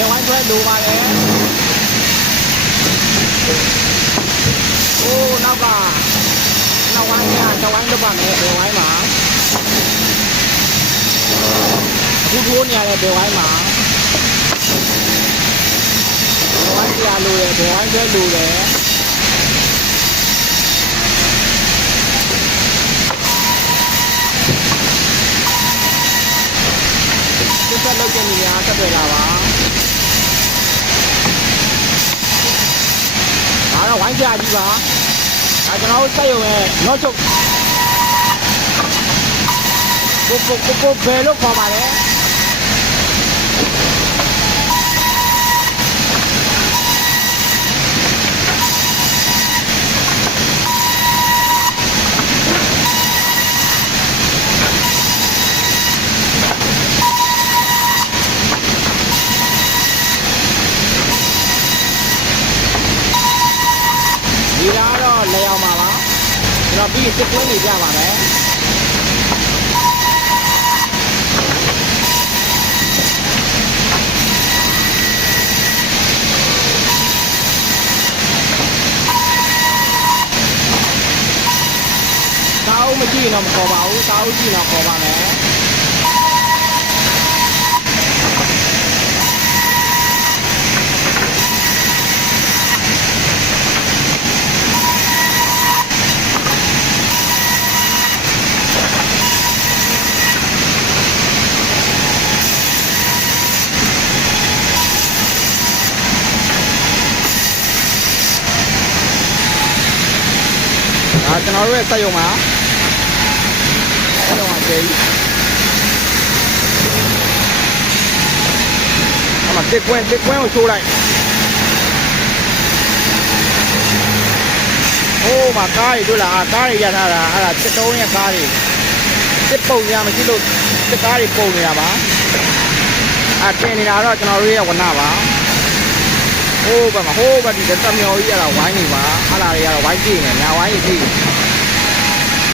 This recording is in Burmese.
ယ်ဝိုင်းခွဲလိုပါလဲအိုးနောက်ကနောက်ဝိုင်းကတဝိုင်းလုပ်ပါမယ်ဘယ်ဝိုင်းမှာအခုထိုးနေရတဲ့ဘယ်ဝိုင်းမှာဘယ်ဝိုင်းပြလိုရယ်ဘယ်ဝိုင်းခွဲလိုတယ်ဆက်လုပ်ကြနေရဆက်တွေ့လာပါဒါတော့ဝိုင်းပြကြီးပါဒါကျွန်တော်တို့စက်ရုံရဲ့နောက်ချုပ်ကိုဘယ်လို့ခေါ်ပါလဲဒီလားတော့လဲအောင်ပါပါကျွန်တော်ပြီးစစ်ပွဲနေကြပါမယ်တောင်းမကြည့်တော့မခေါ်ပါဘူးတောင်းကြည့်တော့ခေါ်ပါမယ်ကျွန်တော်တို့ရဲ့စက်ရုံမှာစက်ရုံအသေးအမတစ်ကွင်းကိုချိုးလိုက်ဟိုးမှာကားတွေတွေ့လားကားတွေရထားတာအဲ့ဒါစစ်တုံးရဲ့ကားတွေစစ်ပုံရမရှိလို့စစ်ကားတွေပုံနေတာပါတင်နေတာတော့ကျွန်တော်တို့ရဲ့ဝနပါဟိုးဘက်ဒီတက်မြော်ကြီးရတာဝိုင်းနေပါအဲ့ဒါတွေကတော့ဝိုင်းကြည့်နေညာဝိုင်းကြီး